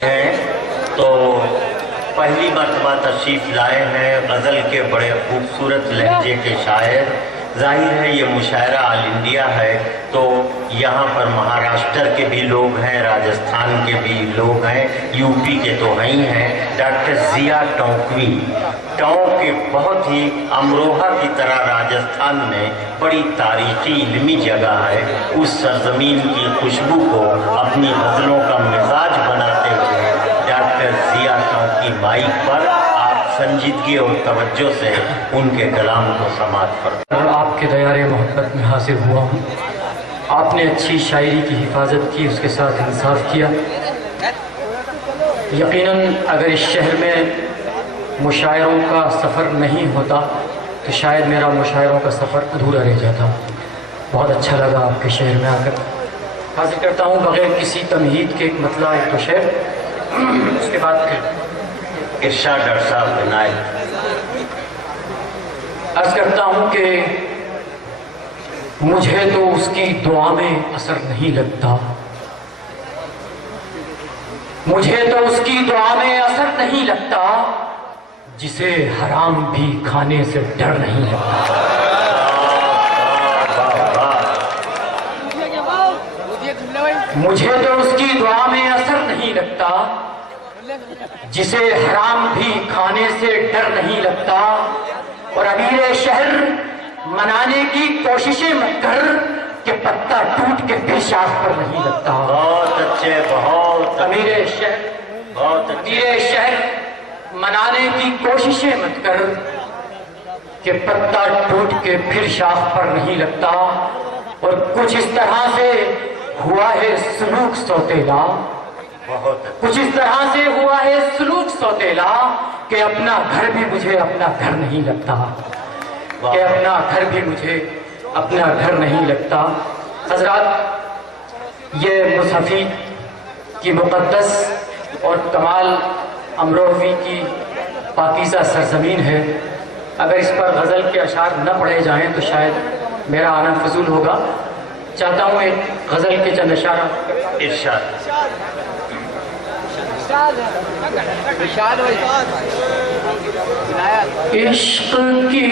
ہیں تو پہلی مرتبہ تشریف لائے ہیں غزل کے بڑے خوبصورت لہجے کے شاعر. ظاہر ہے یہ مشاعرہ آل انڈیا ہے تو یہاں پر مہاراشٹر کے بھی لوگ ہیں، راجستھان کے بھی لوگ ہیں، یو پی کے تو ہی ہیں. ڈاکٹر ضیاء ٹونکوی ٹونک کے بہت ہی امروہہ کی طرح راجستھان میں بڑی تاریخی علمی جگہ ہے. اس سرزمین کی خوشبو کو اپنی غزلوں کا مزاج بناتے ہوئے ڈاکٹر ضیاء ٹونکوی مائک پر آپ سنجیدگی اور توجہ سے ان کے کلام کو سماعت فرمائیں. آپ کے دیار محبت میں حاصل ہوا ہوں. آپ نے اچھی شاعری کی حفاظت کی، اس کے ساتھ انصاف کیا. یقیناً اگر اس شہر میں مشاعروں کا سفر نہیں ہوتا تو شاید میرا مشاعروں کا سفر ادھورا رہ جاتا. بہت اچھا لگا آپ کے شہر میں آ کر. حاضر کرتا ہوں بغیر کسی تمہید کے ایک مطلع ایک تو شعر، اس کے بعد پھر ارشاد ڈاکٹر صاحب بنائے. عرض کرتا ہوں کہ مجھے تو اس کی دعا میں اثر نہیں لگتا، مجھے تو اس کی دعا میں اثر نہیں لگتا، جسے حرام بھی کھانے سے ڈر نہیں لگتا. مجھے تو اس کی دعا میں اثر نہیں لگتا، جسے حرام بھی کھانے سے ڈر نہیں لگتا. اور امیر شہر منانے کی کوششیں مت کر کہ پتا ٹوٹ کے بھی شاخ پر نہیں لگتا. بہت اچھے، بہت امیر شہر، بہت اچھے. امیر شہر منانے کی کوششیں مت کر کہ پتا ٹوٹ کے پھر شاخ پر نہیں لگتا. اور کچھ اس طرح سے ہوا ہے سلوک سوتیلا، بہت کچھ اس طرح سے ہوا ہے سلوک سوتیلا کہ اپنا گھر بھی مجھے اپنا گھر نہیں لگتا، کہ اپنا گھر بھی مجھے اپنا گھر نہیں لگتا. حضرات، یہ مصحفی کی مقدس اور کمال امروہوی کی پاکیزہ سرزمین ہے. اگر اس پر غزل کے اشعار نہ پڑھے جائیں تو شاید میرا آنا فضول ہوگا. چاہتا ہوں ایک غزل کے چند اشعار. ارشاد. عشق کی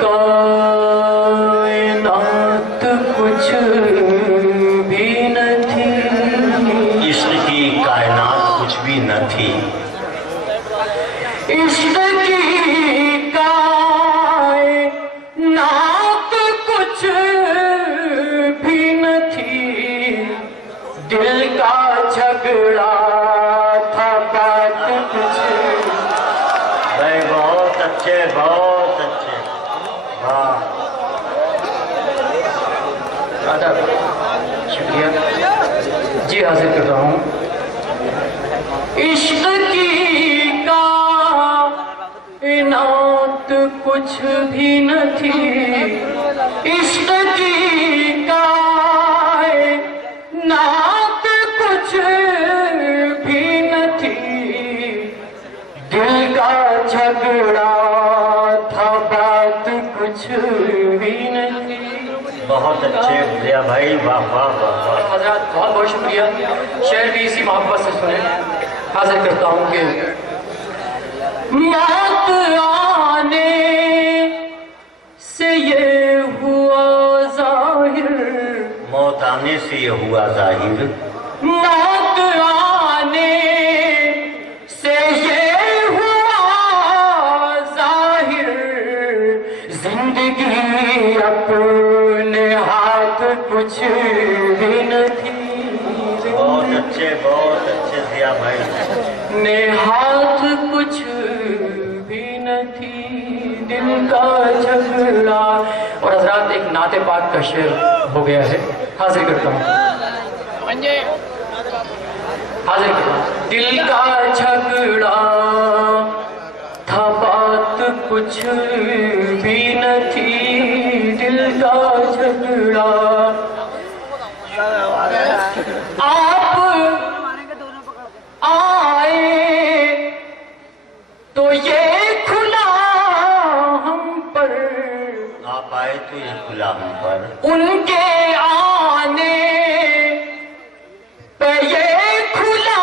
کائنات کچھ بھی نہ تھی، عشق کی کائنات کچھ بھی نہ تھی، عشق کی کائنات کچھ بھی نہ تھی. دل کا جھگڑا تھا بات کچھ. بہت اچھے، بہت اچھے. واہ، شکریہ جی. حاضر کر رہا ہوں. عشق کی کائنات کچھ بھی نہ تھی، عشق کی کائنات کچھ بھی نہ تھی. دل کا جھگڑا تھا بات کچھ بھی نہ تھی. بہت اچھے ضیاء بھائی. واہ واہ واہ واہ. حضرات بہت بہت شکریہ. شعر بھی اسی محبت سے سنیں. حاضر کرتا ہوں کہ موت آنے سے یہ ہوا ظاہر، موت آنے سے یہ ہوا ظاہر، موت آنے سے یہ ہوا ظاہر، زندگی اپنے ہاتھ کچھ بھی نہ تھی. بہت اچھے، بہت اچھے ضیاء بھائی. نے ہاتھ کچھ بھی نہ تھی. دل کا جھگڑا. اور حضرات ایک نعت پاک کا شعر ہو گیا ہے. حاضر کرتا ہوں. حاضر کرتا ہوں. دل کا جھگڑا تھا بات کچھ بھی نہ تھی، دل کا جھگڑا. آپ آئے تو یہ کھلا ہم پر، آپ آئے تو یہ کھلا ہم پر، ان کے آنے پہ یہ کھلا